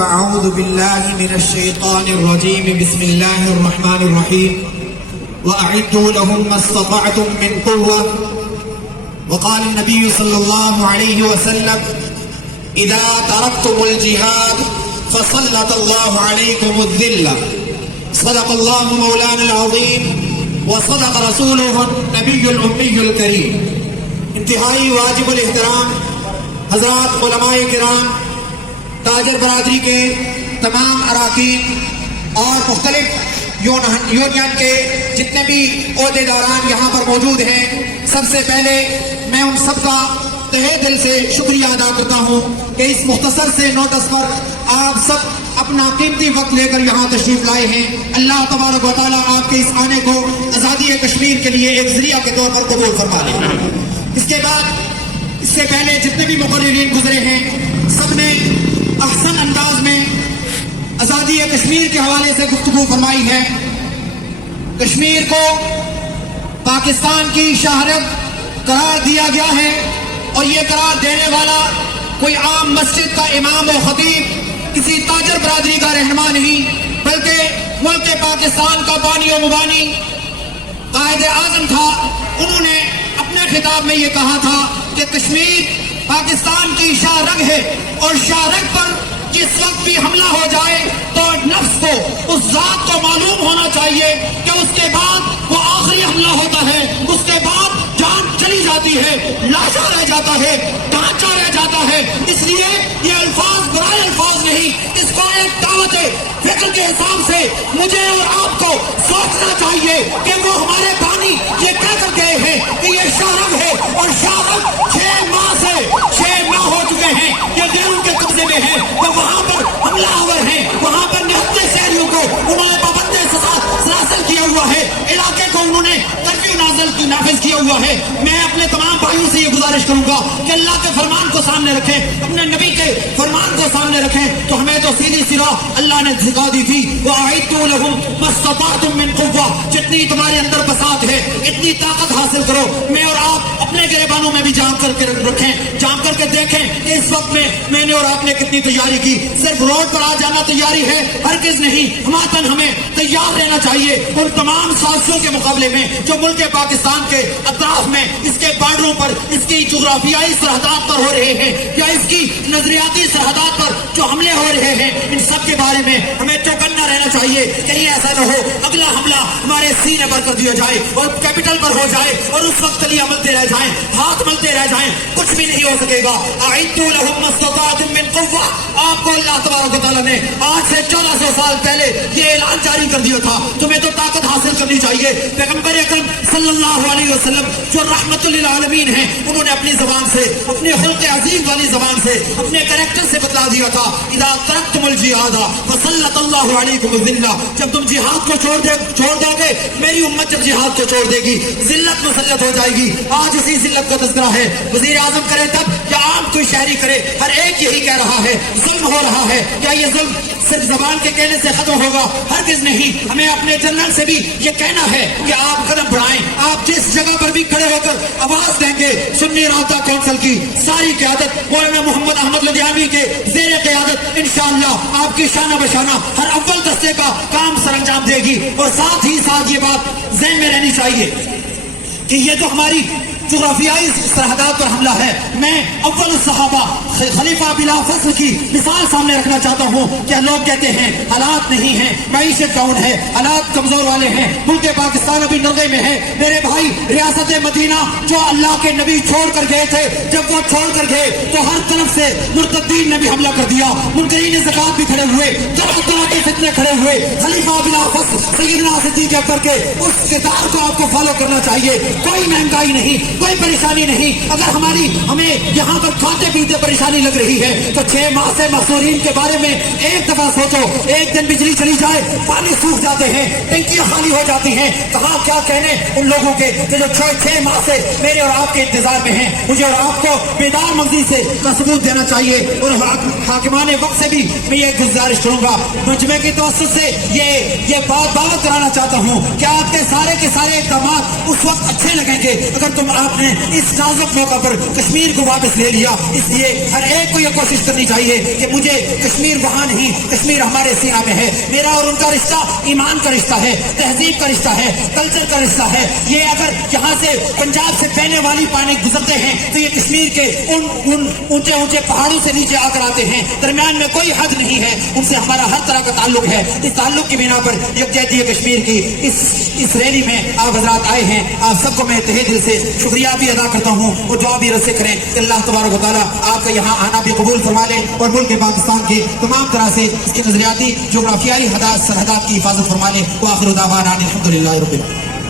فأعوذ بالله من الشيطان الرجيم بسم الله الرحمن الرحيم وأعدوا لهم ما استطعتم من قوة وقال النبي صلى الله عليه وسلم إذا تركتم الجهاد فسلط الله عليكم الذلة صدق الله مولانا العظيم وصدق رسوله النبي الأمي الكريم. انتہائی واجب الاحترام حضرات علماء کرام، تاجر برادری کے تمام اراکین اور مختلف یونین کے جتنے بھی عہدیداران یہاں پر موجود ہیں، سب سے پہلے میں ان سب کا تہہ دل سے شکریہ ادا کرتا ہوں کہ اس مختصر سے نوٹس پر آپ سب اپنا قیمتی وقت لے کر یہاں تشریف لائے ہیں. اللہ تبارک و تعالیٰ آپ کے اس آنے کو آزادی کشمیر کے لیے ایک ذریعہ کے طور پر قبول فرما لے. اس کے بعد اس سے پہلے جتنے بھی مقررین گزرے ہیں، سب نے احسن انداز میں آزادی کشمیر کے حوالے سے گفتگو فرمائی ہے. کشمیر کو پاکستان کی شہرت قرار دیا گیا ہے اور یہ قرار دینے والا کوئی عام مسجد کا امام و خطیب، کسی تاجر برادری کا رہنما نہیں، بلکہ ملک پاکستان کا بانی و مبانی قائد اعظم تھا. انہوں نے اپنے خطاب میں یہ کہا تھا کہ کشمیر پاکستان کی شاہ رگ ہے اور شاہ رگ پر جس وقت بھی حملہ ہو جائے تو نفس کو، اس ذات کو معلوم ہونا چاہیے کہ اس کے بعد وہ آخری حملہ ہوتا ہے، اس کے بعد جان چلی جاتی ہے، لاشا رہ جاتا ہے، ڈھانچہ رہ جاتا ہے. اس لیے یہ الفاظ برائے الفاظ نہیں، اس کو ایک دعوت فکر کے حساب سے مجھے اور آپ کو سوچنا چاہیے کہ وہ ہمارے بانی یہ کہہ کر گئے ہیں کہ یہ شاہ رگ ہے اور شاہ رگ 6 ماہ ہو چکے ہیں یہ غیروں کے قبضے میں ہے. وہ وہاں پر حملہ آور ہیں، وہاں پر نہتے شہریوں کو انہوں نے پابندے سلاسل کیا ہوا ہے، علاقے کو انہوں نے کرفیو نافذ کیا ہوا ہے. میں اپنے تمام بھائیوں سے یہ گزارش کروں گا کہ اللہ کے فرمان کو سامنے رکھیں، اپنے نبی کے فرمان کو سامنے رکھیں. تو ہمیں تو سیدھی سی راہ اللہ نے سکھا دی تھی، وَأَعِدُّوا لَهُمْ مَا اسْتَطَعْتُم مِّن قُوَّةٍ، جتنی تمہارے اندر بساط ہے اتنی طاقت حاصل کرو. میں اور آپ اپنے گریبانوں میں بھی جان کر کے رکھیں، جان کر کے دیکھیں کہ اس وقت میں نے اور آپ نے کتنی تیاری کی. صرف روڈ پر آ جانا تیاری ہے؟ ہرگز نہیں. ہمیں تیار رہنا چاہیے ان تمام سازشوں کے مقابلے میں جو ملک پاکستان کے اطراف میں، اس کے بارڈروں پر، اس کی جغرافیائی سرحدات پر ہو رہے ہیں یا اس کی نظریاتی سرحدات پر جو حملے ہو رہے ہیں، ان سب کے بارے میں ہمیں چوکنا رہنا چاہیے. کہیں ایسا نہ ہو اگلا حملہ ہمارے سینے پر کر دیا جائے اور کیپٹل پر ہو جائے اور اس وقت تلیاں ملتے رہ جائیں، ہاتھ ملتے رہ جائیں. کچھ بھی نہیں ہو سکے گا. اعدوا لهم ما استطعتم من قوة، آپ کو اللہ تبارک و تعالیٰ نے آج سے 1400 سال پہلے یہ اعلان جاری کر دیا تھا. تمہیں تو طاقت حاصل کرنی چاہیے. پیغمبر اکرم صلی اللہ علیہ وسلم جو رحمت للعالمین ہیں، انہوں نے اپنی زبان سے، اپنے خلق عظیم والی زبان سے، اپنے کریکٹر سے بتلا دیا تھا، اذا ترکتم الجہاد فسلط اللہ علیکم الذلہ، جب تم جہاد کو چھوڑ دو گے، میری امت جب جہاد کو چھوڑ دے گی ذلت مسلط ہو جائے گی. آج اسی ذلت کا تذکرہ ہے. وزیر اعظم کرے تب یا عام کوئی شہری کرے، ہر ایک یہی کہہ رہا ہے ظلم ہو رہا ہے. کیا یہ ظلم صرف زبان کے کہنے سے ختم ہوگا؟ ہرگز نہیں. ہمیں اپنے جنرل سے بھی یہ کہنا ہے کہ آپ قدم بڑھائیں. آپ جس جگہ پر بھی کھڑے ہو کر آواز دیں گے، سنی رابطہ کونسل کی ساری قیادت مولانا محمد احمد لدھیانوی کے زیر قیادت انشاءاللہ آپ کی شانہ بشانہ ہر اول دستے کا کام سر انجام دے گی. اور ساتھ ہی ساتھ یہ بات ذہن میں رہنی چاہیے کہ یہ جو ہماری جغرافیائی سرحدات پر حملہ ہے، میں اول الصحابہ خلیفہ بلا فصل کی مثال سامنے رکھنا چاہتا ہوں. کہ لوگ کہتے ہیں حالات نہیں ہیں، معیشت ڈاؤن ہے، حالات کمزور والے ہیں، ملک پاکستان ابھی نرغے میں ہے. میرے بھائی، ریاست مدینہ جو اللہ کے نبی چھوڑ کر گئے تھے، جب وہ چھوڑ کر گئے تو ہر طرف سے مرتدین نے بھی حملہ کر دیا، منکرین زکات بھی کھڑے ہوئے، طرح طرح کے فتنے کھڑے ہوئے. خلیفہ بلا فصل سیدنا صدیق اکبر کے اس کردار کو آپ کو فالو کرنا چاہیے. کوئی مہنگائی نہیں، کوئی پریشانی نہیں. اگر ہمیں یہاں پر کھاتے پیتے پریشانی لگ رہی ہے تو 6 ماہ سے محصورین کے بارے میں ایک دفعہ سوچو. ایک دن بجلی چلی جائے، پانی سوکھ جاتے ہیں، ٹنکیاں خالی ہو جاتی ہیں. کہاں کیا کہنے ان لوگوں کے کہ جو 6 ماہ سے میرے اور آپ کے انتظار میں ہیں. مجھے اور آپ کو بیدار مغزی سے کا ثبوت دینا چاہیے. اور حاکمان وقت سے بھی میں یہ گزارش کروں گا، مجمع کی توسط سے یہ بات دعوت کرانا چاہتا ہوں کہ آپ کے سارے اقدامات اس وقت اچھے لگیں گے اگر آپ آپ نے اس نازک موقع پر کشمیر کو واپس لے لیا. اس لیے ہر ایک کو یہ کوشش کرنی چاہیے کہ مجھے کشمیر وہاں نہیں، کشمیر ہمارے سینہ میں ہے. میرا اور ان کا رشتہ ایمان کا رشتہ ہے، تہذیب کا رشتہ ہے، کلچر کا رشتہ ہے. یہ اگر یہاں سے پنجاب سے بہنے والی پانی گزرتے ہیں تو یہ کشمیر کے ان اونچے اونچے پہاڑوں سے نیچے آ کر آتے ہیں. درمیان میں کوئی حد نہیں ہے، ان سے ہمارا ہر طرح کا تعلق ہے. اس تعلق کی بنا پر یکجہتی کشمیر کی اس ریلی میں آپ حضرات آئے ہیں. آپ سب کو میں تہہ دل سے شکریہ بھی ادا کرتا ہوں اور دعا بھی رد سے کریں کہ اللہ تبارک و تعالیٰ آپ کا یہاں آنا بھی قبول فرما لے اور ملک پاکستان کے تمام طرح سے اس کی نظریاتی جغرافیائی سرحدات کی حفاظت فرما لے. وآخر دعوانا الحمدللہ رب العالمین.